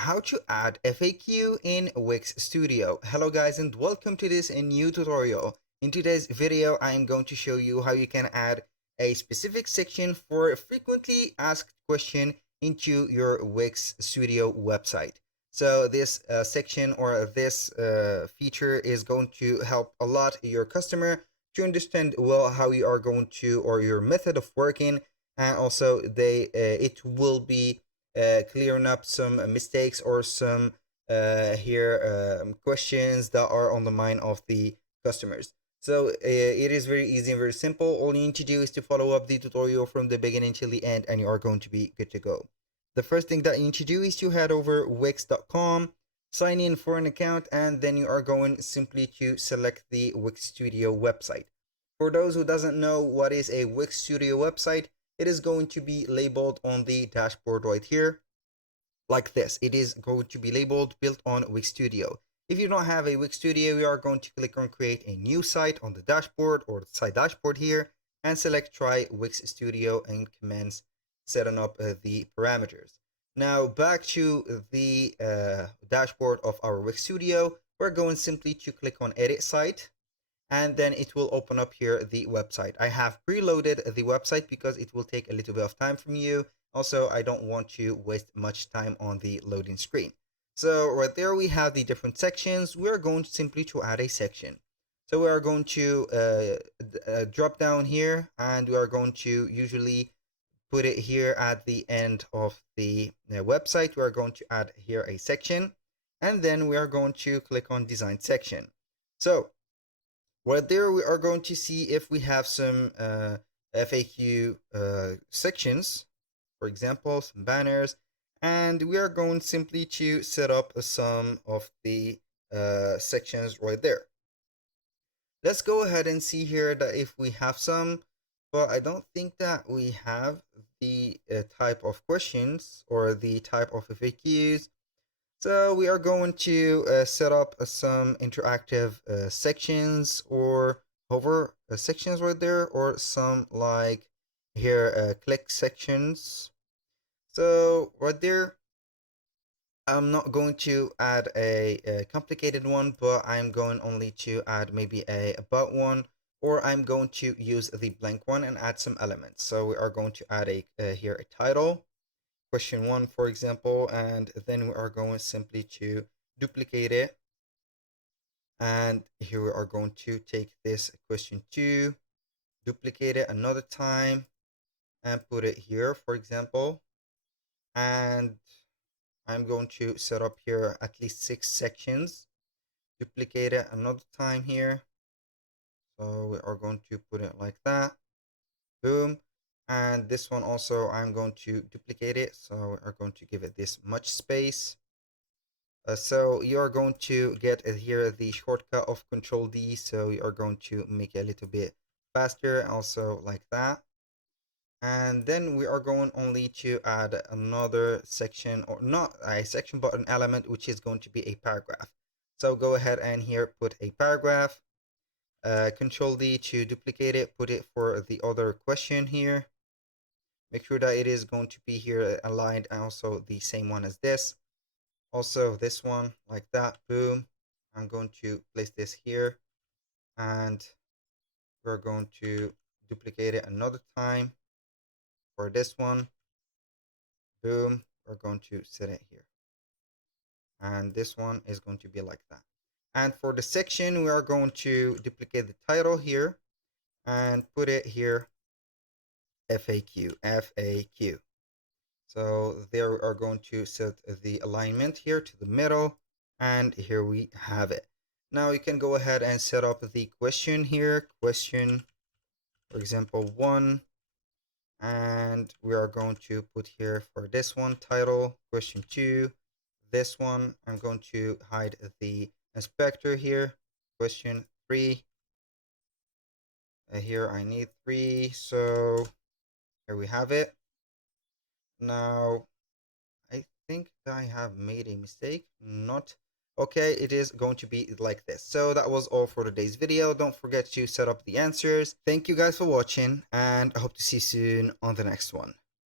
how to add FAQ in Wix Studio. Hello guys and welcome to this new tutorial. In today's video I am going to show you how you can add a specific section for a frequently asked question into your Wix Studio website. So this section or this feature is going to help a lot your customer to understand well how you are going to, or your method of working, and also it will be clearing up some mistakes or some questions that are on the mind of the customers. So it is very easy and very simple. All you need to do is to follow up the tutorial from the beginning till the end, and you are going to be good to go. The first thing that you need to do is to head over wix.com, sign in for an account, and then you are going simply to select the Wix Studio website. For those who doesn't know what is a Wix Studio website, it is going to be labeled on the dashboard right here like this. It is going to be labeled built on Wix Studio. If you don't have a Wix Studio, you are going to click on create a new site on the dashboard or the site dashboard here and select try Wix Studio and commence setting up the parameters. Now back to the dashboard of our Wix Studio, we're going simply to click on edit site, and then it will open up here the website. I have preloaded the website because it will take a little bit of time from you. Also, I don't want to waste much time on the loading screen. So right there we have the different sections. We are going simply to add a section. So we are going to drop down here, and we are going to usually put it here at the end of the website. We are going to add here a section, and then we are going to click on design section. So right there we are going to see if we have some FAQ sections, for example some banners, and we are going simply to set up some of the sections right there. Let's go ahead and see here that if we have some, but I don't think that we have the type of questions or the type of FAQs. So we are going to set up some interactive sections, or hover sections right there, or some like here click sections. So right there, I'm not going to add a complicated one, but I'm going only to add maybe a about one, or I'm going to use the blank one and add some elements. So we are going to add here a title, question 1 for example, and then we are going simply to duplicate it, and here we are going to take this question 2, duplicate it another time and put it here for example, and I'm going to set up here at least 6 sections, duplicate it another time here, so we are going to put it like that, boom. And this one also I'm going to duplicate it, so we are going to give it this much space. So you are going to get here the shortcut of Control D, so you are going to make it a little bit faster, also like that. And then we are going only to add another section, or not a section but an element, which is going to be a paragraph. So go ahead and here put a paragraph, Control D to duplicate it, put it for the other question here. Make sure that it is going to be here aligned, and also the same one as this. Also this one like that, boom. I'm going to place this here, and we're going to duplicate it another time for this one, boom. We're going to set it here, and this one is going to be like that. And for the section, we are going to duplicate the title here and put it here, FAQ. So there we are going to set the alignment here to the middle, and here we have it. Now you can go ahead and set up the question here, question for example 1, and we are going to put here for this one title, question 2. This one I'm going to hide the inspector here, question 3. Here I need 3, so here we have it. Now I think I have made a mistake. Not okay, it is going to be like this. So that was all for today's video. Don't forget to set up the answers. Thank you guys for watching, and I hope to see you soon on the next one.